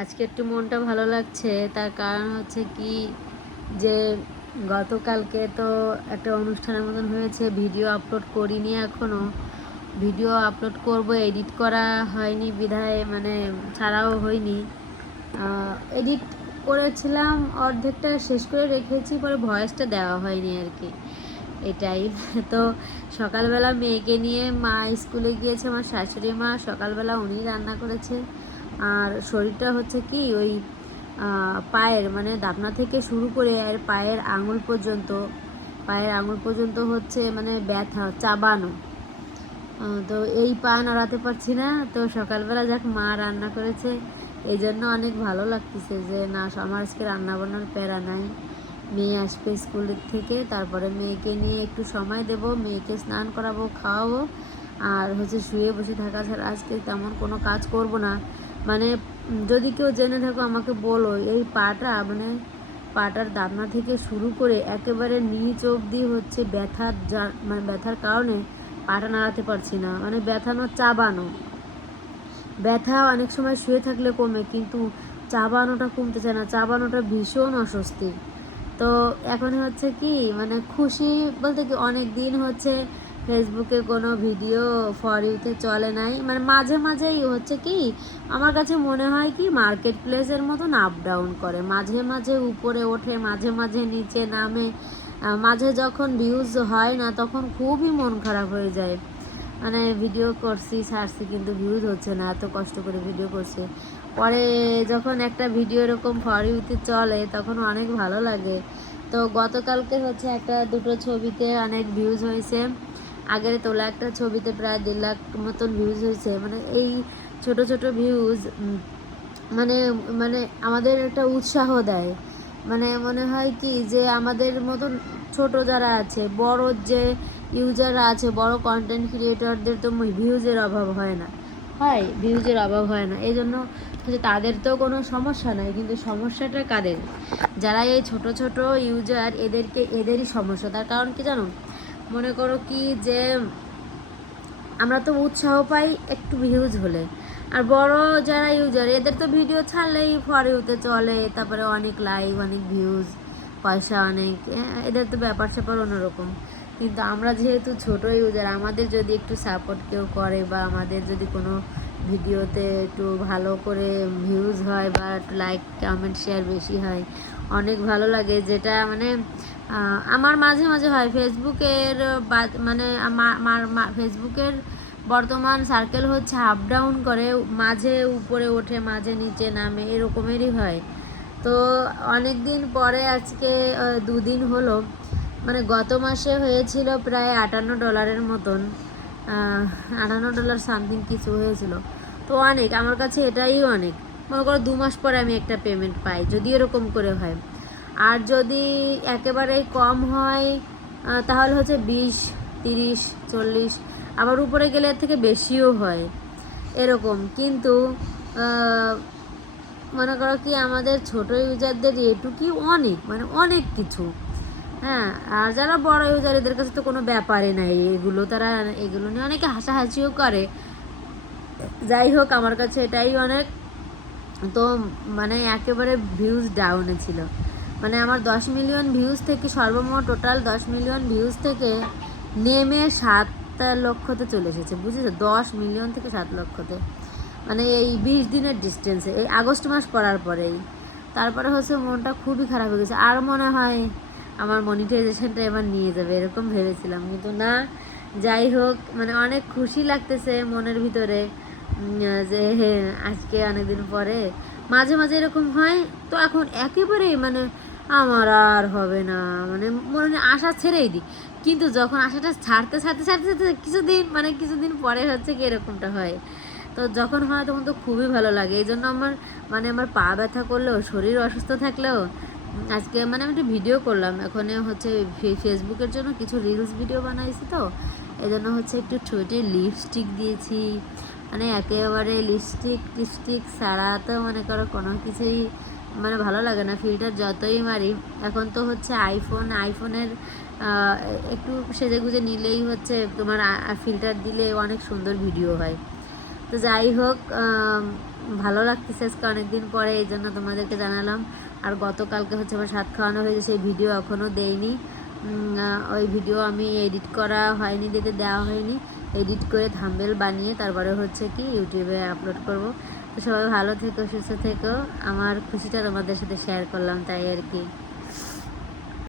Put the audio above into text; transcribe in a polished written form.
আজকে একটু মনটা ভালো লাগছে, তার কারণ হচ্ছে কি যে গতকালকে তো একটা অনুষ্ঠানের মতন হয়েছে, ভিডিও আপলোড করিনি এখনও। ভিডিও আপলোড করব, এডিট করা হয়নি বিধায় মানে ছাড়াও হয়নি। এডিট করেছিলাম, অর্ধেকটা শেষ করে রেখেছি, পরে ভয়েসটা দেওয়া হয়নি আর কি, এটাই। তো সকালবেলা মেয়েকে নিয়ে মা স্কুলে গিয়েছে, আমার শাশুড়ি মা সকালবেলা উনি রান্না করেছে। আর শরীরটা হচ্ছে কি ওই পায়ের মানে দাপনা থেকে শুরু করে আর পায়ের আঙুল পর্যন্ত হচ্ছে মানে ব্যথা, চাবানো। তো এই পা নাড়াতে পারছি না। তো সকালবেলা যাক মা রান্না করেছে, এই জন্য অনেক ভালো লাগতেছে যে না, আমার আজকে রান্না বান্নার প্যারা নাই। মেয়ে আসবে স্কুলের থেকে, তারপরে মেয়েকে নিয়ে একটু সময় দেব, মেয়েকে স্নান করাবো, খাওয়াবো, আর হচ্ছে শুয়ে বসে থাকা ছাড়া আজকে তেমন কোনো কাজ করব না। মানে যদি কেউ জেনে থাকো আমাকে বলো, এই পাটা মানে পাটার দাবনা থেকে শুরু করে একেবারে নিচ অবধি হচ্ছে মানে ব্যথার কারণে পাটা নাড়াতে পারছি না। মানে ব্যথানো, চাবানো, ব্যথা অনেক সময় শুয়ে থাকলে কমে, কিন্তু চাবানোটা কমতে চায় না, চাবানোটা ভীষণ অস্বস্তি। তো এখন হচ্ছে কি মানে খুশি বলতে কি, অনেক দিন হচ্ছে ফেসবুকে কোনো ভিডিও ফর ইউতে চলে নাই, মানে মাঝে মাঝেই হচ্ছে কি আমার কাছে মনে হয় কি মার্কেট প্লেসের মতন আপ ডাউন করে, মাঝে মাঝে উপরে ওঠে, মাঝে মাঝে নিচে নামে। মাঝে যখন ভিউজ হয় না তখন খুবই মন খারাপ হয়ে যায়, মানে ভিডিও করছি ছাড়ছি কিন্তু ভিউজ হচ্ছে না, এত কষ্ট করে ভিডিও করছি। পরে যখন একটা ভিডিও এরকম ফর ইউতে চলে তখন অনেক ভালো লাগে। তো গতকালকে হচ্ছে একটা দুটো ছবিতে অনেক ভিউজ হয়েছে, আগের তোলা একটা ছবিতে প্রায় 1.5 লাখ মতন ভিউজ হয়েছে। মানে এই ছোট ছোট ভিউজ মানে মানে আমাদের একটা উৎসাহ দেয়। মানে মনে হয় কি যে আমাদের মতন ছোট যারা আছে, বড় যে ইউজাররা আছে, বড় কন্টেন্ট ক্রিয়েটরদের তো ভিউজের অভাব হয় না, ভিউজের অভাব হয় না, এই জন্য হচ্ছে তাদের তো কোনো সমস্যা নাই, কিন্তু সমস্যাটা কাদের, যারা এই ছোট ছোট ইউজার, এদেরই সমস্যা। তার কারণ কি জানো, মনে করো কি যে আমরা তো উৎসাহ পাই একটু ভিউজ হলে, আর বড় যারা ইউজার এদের তো ভিডিও ছাড়লেই ফর ইউতে চলে, তারপরে অনেক লাইক, অনেক ভিউজ, পয়সা অনেক, এদের তো ব্যাপার স্যাপার অন্যরকম। কিন্তু আমরা যেহেতু ছোট ইউজার, আমাদের যদি একটু সাপোর্ট কেউ করে, বা আমাদের যদি কোনো ভিডিওতে একটু ভালো করে ভিউজ হয়, বা একটু লাইক কমেন্ট শেয়ার বেশি হয়, অনেক ভালো লাগে। যেটা মানে আমার মাঝে মাঝে হয় ফেসবুকের মানে ফেসবুকের বর্তমান সার্কেল হচ্ছে আপ ডাউন করে, মাঝে উপরে ওঠে, মাঝে নিচে নামে, এরকমেরই হয়। তো অনেক দিন পরে আজকে 2 দিন হলো, মানে গত মাসে হয়েছিল প্রায় $58 মতন, $58 সামথিং কিছু হয়েছিল। তো অনেক, আমার কাছে এটাই অনেক। মনে করো 2 মাস পরে আমি একটা পেমেন্ট পাই, যদি এরকম করে হয়। আর যদি একেবারেই কম হয় তাহলে হচ্ছে 20, 30, 40, আবার উপরে গেলে এর থেকে বেশিও হয় এরকম। কিন্তু মনে করো কি আমাদের ছোট ইউজারদের এটুকুই অনেক, মানে অনেক কিছু। হ্যাঁ, আর যারা বড় ইউজার এদের কাছে তো কোনো ব্যাপারই নাই এগুলো, তারা এগুলো নিয়ে অনেকে হাসাহাসিও করে। যাই হোক, আমার কাছে এটাই অনেক। তো মানে একেবারে ভিউজ ডাউনে ছিল, মানে আমার 10 মিলিয়ন ভিউজ থেকে সর্বমোট টোটাল 10 মিলিয়ন ভিউজ থেকে নেমে 7 লক্ষতে চলে এসেছে, বুঝেছো? 10 মিলিয়ন থেকে 7 লক্ষতে, মানে এই 20 দিনের ডিস্টেন্সে, এই আগস্ট মাস পড়ার পরেই। তারপরে হচ্ছে মনটা খুবই খারাপ হয়ে গেছে, আর মনে হয় আমার মনিটাইজেশনটা এবার নিয়ে যাবে এরকম ভেবেছিলাম, কিন্তু না। যাই হোক, মানে অনেক খুশি লাগতেছে মনের ভিতরে যে আজকে অনেকদিন পরে মাঝে মাঝে এরকম হয়। তো এখন একেবারেই মানে আমার আর হবে না, মানে মনে আশা ছেড়েই দিই। কিন্তু যখন আশাটা ছাড়তে ছাড়তে ছাড়তে ছাড়তে কিছুদিন পরে হচ্ছে কি এরকমটা হয়। তো যখন হয় তখন তো খুবই ভালো লাগে। এই জন্য আমার পা ব্যথা করলেও, শরীর অসুস্থ থাকলেও আজকে মানে আমি একটা ভিডিও করলাম, এখন হচ্ছে ফেসবুকের জন্য কিছু রিলস ভিডিও বানাইছি। তো এই জন্য হচ্ছে একটু ঠোঁটে লিপস্টিক দিয়েছি, মানে একেবারে লিপস্টিক ছাড়া তো মনে করো কোনো কিছুই মানে ভালো লাগে না, ফিল্টার যতই মারি। এখন তো হচ্ছে আইফোনের একটু সেজে গুজে নিলেই হচ্ছে তোমার ফিল্টার দিলে অনেক সুন্দর ভিডিও হয়। তো যাই হোক, ভালো লাগতেছে আজকে অনেকদিন পরে, এই জন্য তোমাদেরকে জানালাম। আর গতকালকে হচ্ছে আমার সাত খাওয়ানো হয়েছে, সেই ভিডিও এখনও দেইনি। ওই ভিডিও আমি এডিট করা হয়নি, দেওয়া হয়নি। এডিট করে থাম্বনেল বানিয়ে তারপরে হচ্ছে কি ইউটিউবে আপলোড করব। তো সবাই ভালো থেকো, সুস্থ থেকো। আমার খুশিটা তোমাদের সাথে শেয়ার করলাম, তাই আর কি।